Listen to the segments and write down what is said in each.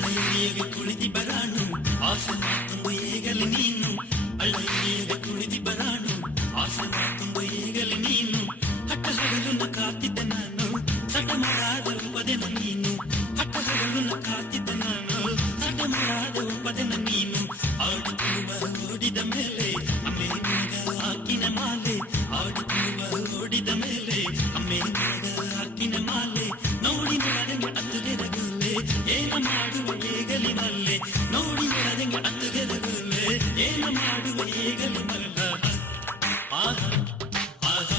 ಅಳ್ಳಯ್ಯಗೆ ಕುಳಿತಿ ಬರಾನು ಆಸೆ ಮಾತೊಂದು ಏಗಲಿ ನೀನು ಅಳ್ಳಯ್ಯಗೆ ಕುಳಿತಿ ಬರಾನು ಆಸೆ ಮಾತೊಂದು ಏಗಲಿ ನೀನು ಹಟ್ಟ ಹಗಲು ಕಾತಿದ್ದ ನಾನು ಸಟ ಮಾಡಾದ ಉಪದೆನ ನೀನು ಹಟ್ಟ ಹಗಲು ಕಾತಿದ್ದ ನಾನು ಸಟ ಮಾಡಾದ ಉಪದೆನ ನೀನು ಆಡುತ್ತಿರುವ ಓಡಿದ ಮೇಲೆ ಅಮ್ಮೆ ನಿನಗ ಹಾಕಿನ ಮಾಲೆ ಆಡುತ್ತಿರುವ ಓಡಿದ ಮೇಲೆ ಅಮ್ಮೆ ನಿನಗ ಹಾಕಿನ ಮಾಲೆ ನೋಡಿ ನಡೆದಂಗೆ ಅತ್ತುಗೆರಗುಲ್ಲೆ ಏನ ಮಾಡುವ ಏಗಲಿ ಮಲ್ಲೆ ನೋಡಿ ನಡೆದಂಗೆ ಅತ್ತುಗೆರಗುಲ್ಲೆ ಏನ ಮಾಡುವ ಏಗಲಿ ಮಲ್ಲ ಆಹ ಆಹ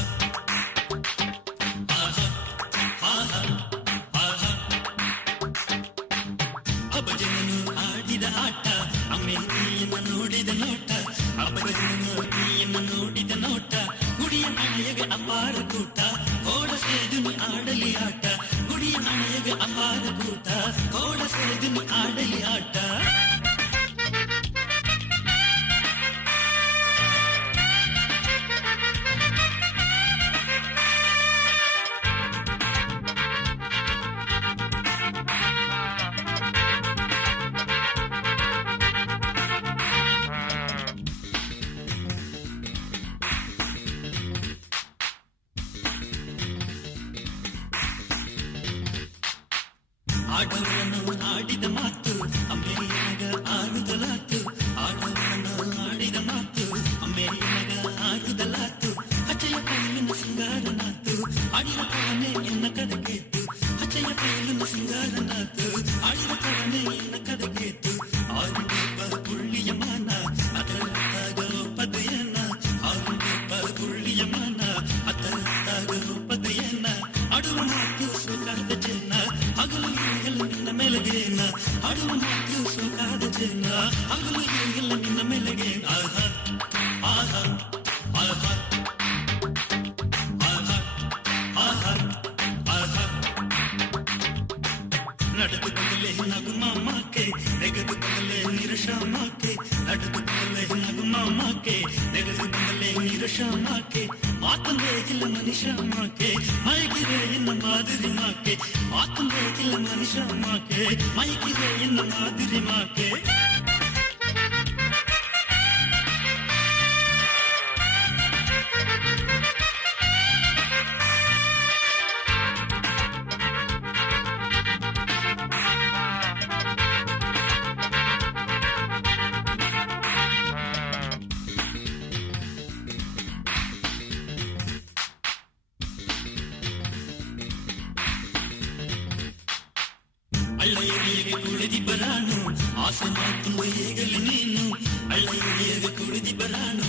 ಆಹ ಆಹ ಆಹ ಅಬಜನನು ಆಡಿದ ಆಟ ಅಮ್ಮೆ ನೀಯನ್ನ ನೋಡಿದ ನೋಟ ಅಬಜನನು ನೀಯನ್ನ ನೋಡಿದ ನೋಟ ಗುಡಿಯ ಮನೆಯಗೆ ಅಪಾರ ಕೂಟ ಕೋಡ ಸೇದು ನೀ ಆಡಲಿ ಆಟ ಗುಡಿಯ ಮನೆಯಗೆ ಅಪಾರ ಕೂಟ ಕೋಡ ಸೇದು ನೀ ಆಡಲಿ ಆಟ ಆಡವರನ್ನು ಆಡಿದ ಮಾತು ಅಮ್ಮೆಯನಗ ಆಡುದಲಾತು ಆಡವರನ್ನು ಆಡಿದ ಮಾತು ಅಮ್ಮೆಯನಗ ಆಡುದಲಾತು ಹಚ್ಚೆಯ ಕೈಲಿನ ಸಿಂಗಾರನಾತು ಆಡಿದ ಕವನೆ ಎನ್ನ ಕದಗೇತು ಹಚ್ಚೆಯ ಕೈಲಿನ ಸಿಂಗಾರನಾತು ಆಡಿದ ಕವನೆ ಎನ್ನ ಕದಗೇತು ಆರುಂಡಿಪ್ಪ ಕುಳ್ಳಿಯ ಮಾನ ಅದರತ್ತಾಗ ಒಪ್ಪದೆಯನ್ನ ಆರುಂಡಿಪ್ಪ ಕುಳ್ಳಿಯ ಮಾನ ಅದರತ್ತಾಗ ಒಪ್ಪದೆಯನ್ನ ಆಡುವ ಮಾತು ಸೋಕಾದ ಚೆನ್ನ ಹಗಲು ಈಗೆಲ್ಲ ನಿನ್ನ ಮೆಲಗೇನ ಆಡುವ ಮಾತು ಸೋಕಾದ ಚೆನ್ನ ಹಗಲು ಈಗೆಲ್ಲ ನಿನ್ನ ಮೆಲಗೇನ ಆಹ ಆಹ ಆಹ ಆಹ ಆಹ ಆಹ ನಡೆದು ಬದಲೇ ನಗು ಮಾಮಾಕೆ ನೆಗದು ಬದಲೇ ನಿರಶಾಮಾಕೆ ನಡೆದು ಬದಲೇ ನಗು ಮಾಮಾಕೆ ನೆಗದು ಬದಲೇ ನಿರಶಾಮಾಕೆ ಮಾತಂದೇ ಇಲ್ಲ ಮನುಷ್ಯ ಮಾಕೆ ಮೈಗಿರೆ ಎನ್ನ ಮಾದಿರಿ ಮಾಕೆ ಮಾತಂದೇ ಇಲ್ಲ ಮನುಷ್ಯ ಮಾಕೆ ಮೈಗಿರೆ ಎನ್ನ ಮಾದಿರಿ ಮಾಕೆ ಅಳ್ಳಯ್ಯಗೆ ಕುಳಿದಿ ಬರಾನು ಆಸೆ ಮಾತುಂಬ ಏಗಲಿ ನೀನು ಅಳ್ಳಯ್ಯಗೆ ಕುಳಿದಿ ಬರಾನು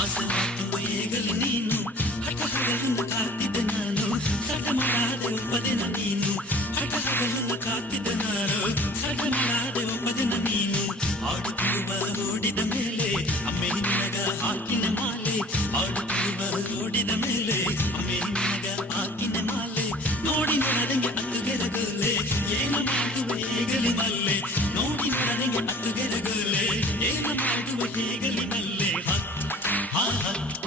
ಆಸೆ ಮಾತುಂಬ ಏಗಲಿ ನೀನು ಹಠ ಹಗಲನ್ನು ಕಾತಿದ್ದ ನಾನು ಸಟ ಮಾಡಾದೆ ಒಪ್ಪದೆನ ನೀನು ಹಠ ಹಗಲನ್ನು ಕಾತಿದ್ದ ನಾನು ಸಟ ಮಾಡಾದೆ ಒಪ್ಪದೆನ ನೀನು ಆಡುತ್ತಿರುವ ಓಡಿದ ಮೇಲೆ ಅಮ್ಮೆ ನಿನಗ ಹಾಕಿನ ಮಾಲೆ ಆಡುತ್ತಿರುವ ಓಡಿದ ಮೇಲೆ ಅಮ್ಮೆ ನಿನಗ ಹಾಕಿನ ಮಾಲೆ ನೋಡಿ ನಡೆದಂಗೆ ಅತ್ತುಗೆರಗಲೆ ಏನ ಮಾಡುವ ಹೇಗಲಿ ಮಲ್ಲೆ ನೋಡಿ ನಡೆದಂಗೆ ಅತ್ತುಗೆರಗಲೆ ಏನ ಮಾಡುವ ಹೇಗಲಿ ಮಲ್ಲೆ ಹ ಹ